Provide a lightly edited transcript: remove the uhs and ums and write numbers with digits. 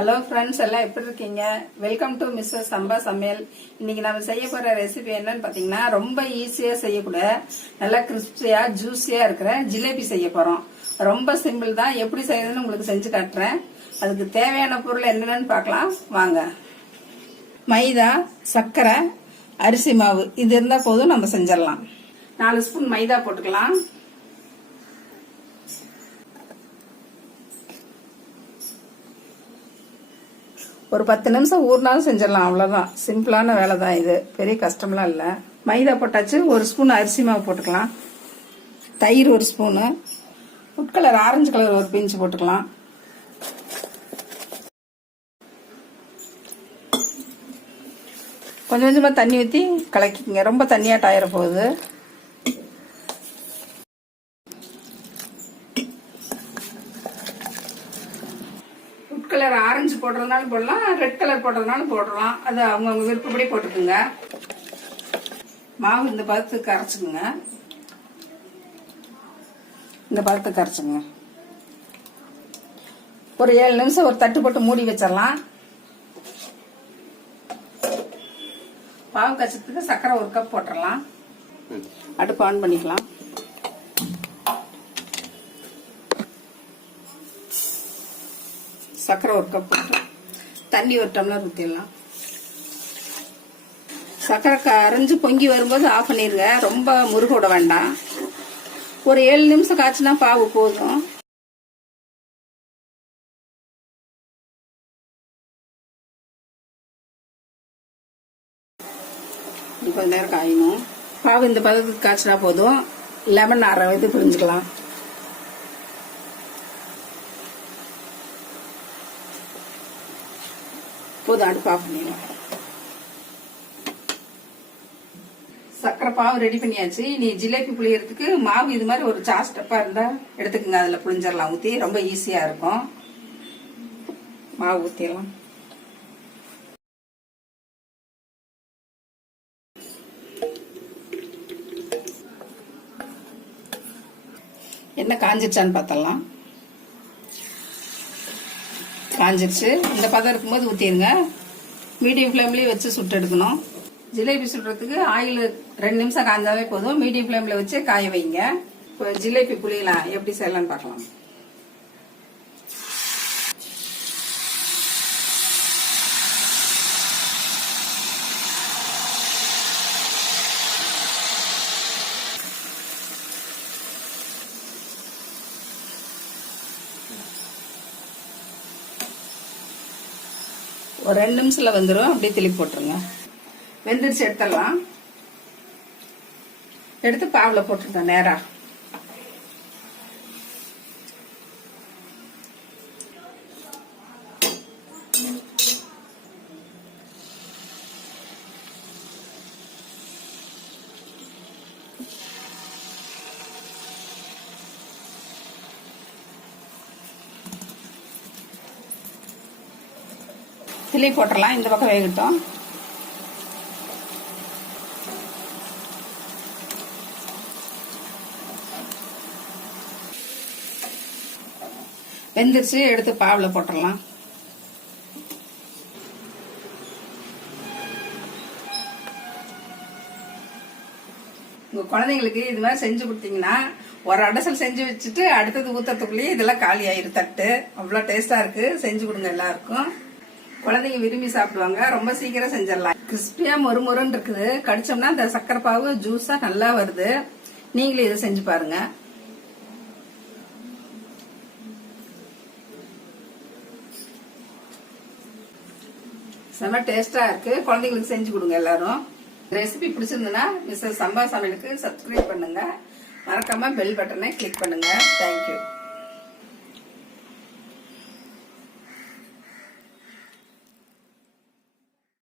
Hello friends, எல்லாம் எப்படி இருக்கீங்க? வெல்கம் டு மிஸ்ஸஸ் சம்பா சமையல். இன்னைக்கு நம்ம செய்ய போற ரெசிபி என்னன்னு பாத்தீங்கன்னா, ரொம்ப ஈஸியா செய்யக்கூடிய நல்லா கிறிஸ்பியா ஜூஸியா இருக்கிற ஜிலேபி செய்ய போறோம். ரொம்ப சிம்பிள் தான். எப்படி செய்யறதுன்னு உங்களுக்கு செஞ்சு காட்டுறேன். அதுக்கு தேவையான பொருள் என்னென்னு பார்க்கலாம் வாங்க. மைதா, சர்க்கரை, அரிசி மாவு இது இருந்தா போதும், நம்ம செஞ்சிடலாம். 4 ஸ்பூன் மைதா போட்டுக்கலாம். ஒரு 10 நிமிஷம் ஊறினாலும் செஞ்சிடலாம். அவ்வளவுதான், சிம்பிளான வேலை தான் இது, பெரிய கஷ்டம்லாம் இல்லை. மைதா போட்டாச்சு. 1 ஸ்பூன் அரிசி மாவு போட்டுக்கலாம். தயிர் 1 spoon, food colour orange colour 1 பிஞ்சு போட்டுக்கலாம். கொஞ்சம் கொஞ்சமா தண்ணி ஊற்றி கலக்கிங்க. ரொம்ப தண்ணியாட்ட ஆயிர போகுது. கலர் ஆரஞ்சு போடுறதுனாலும் போடலாம், ரெட் கலர் போடுறதுனாலும் போடலாம். அது அவங்கவுங்க விருப்பப்படி போட்டுக்குங்க. மாவு இந்த பதத்துக்கு அரைச்சுக்குங்க. இந்த பதத்துக்கு அரைச்சுங்க. ஒரு 7 நிமிஷம் ஒரு தட்டு போட்டு மூடி வச்சிடலாம். பாவு கச்சத்துக்கு சர்க்கரை 1 கப் போட்டுடலாம். அடுப்பு ஆன் பண்ணிக்கலாம். சர்க்கரை 1 கப் போட்டு தண்ணி 1 டம்ளர் ஊற்றிடலாம். சர்க்கரை அரைஞ்சு பொங்கி வரும்போது ஆஃப் பண்ணிடுங்க. ரொம்ப முருக விட வேண்டாம். ஒரு 7 நிமிஷம் காய்ச்சினா பாவு போதும். கொஞ்ச நேரம் காயணும். பாவு இந்த பதத்துக்கு காய்ச்சினா போதும். லெமன் அரை இது பிரிஞ்சுக்கலாம். போதும், அடுப்பு ஆஃப் பண்ணிடலாம். சர்க்கரை பாவு ரெடி பண்ணியாச்சு. இனி ஜிலேபி புளியறதுக்கு மாவு இது மாதிரி ஒரு சாஸ் டப்பா இருந்தா எடுத்துக்கோங்க. அதுல புளிஞ்சிடலாம் ஊத்தி. ரொம்ப ஈஸியா இருக்கும். மாவு ஊத்திடலாம். என்ன காஞ்சிருச்சான்னு பார்த்தலாம். காஞ்சிருச்சு. இந்த பதம் இருக்கும்போது ஊற்றிடுங்க. மீடியம் ஃப்ளேம்லேயே வச்சு சுட்டு எடுக்கணும். ஜிலேபி சுடுறதுக்கு ஆயில் 2 நிமிஷம் காஞ்சாவே போதும். மீடியம் ஃப்ளேமில் வச்சு காய வைங்க. இப்போ ஜிலேபி புளியலாம் எப்படி செய்யலாம்னு பார்க்கலாம். ஒரு 2 நிமிஷத்துல வந்துடும். அப்படியே திருப்பி போட்டுருங்க. வெந்துருச்சு, எடுத்துடலாம். எடுத்து பாவுல போட்டுருந்தோம் நேரா. திளி போட்டுடலாம். இந்த பக்கம் வேகட்டும். வெந்துருச்சு, எடுத்து பாவுல போட்டுடலாம். உங்க குழந்தைங்களுக்கு இது மாதிரி செஞ்சு கொடுத்தீங்கன்னா ஒரு அடசல் செஞ்சு வச்சுட்டு அடுத்தது ஊத்துறதுக்குள்ளேயே இதெல்லாம் காலி ஆயிரும் தட்டு. அவ்வளவு டேஸ்டா இருக்கு. செஞ்சு கொடுங்க எல்லாருக்கும். குழந்தைங்க விரும்பி சாப்பிடுவாங்க. ரொம்ப சீக்கிரம் செஞ்சிடலாம். கிறிஸ்பியா மொறுமொறுன்னு இருக்குது. கடிச்சோம்னா இந்த சக்கரை பாவு ஜூஸா நல்லா வருது. நீங்களும் இதை செஞ்சு பாருங்க. செம்ம டேஸ்டா இருக்கு. குழந்தைங்களுக்கு செஞ்சு கொடுங்க எல்லாரும். ரெசிபி பிடிச்சிருந்ததுன்னா மிஸ்ஸஸ் சம்பா சமையலுக்கு சப்ஸ்கிரைப் பண்ணுங்க. மறக்காம பெல் பட்டனை கிளிக் பண்ணுங்க. தேங்க்யூ.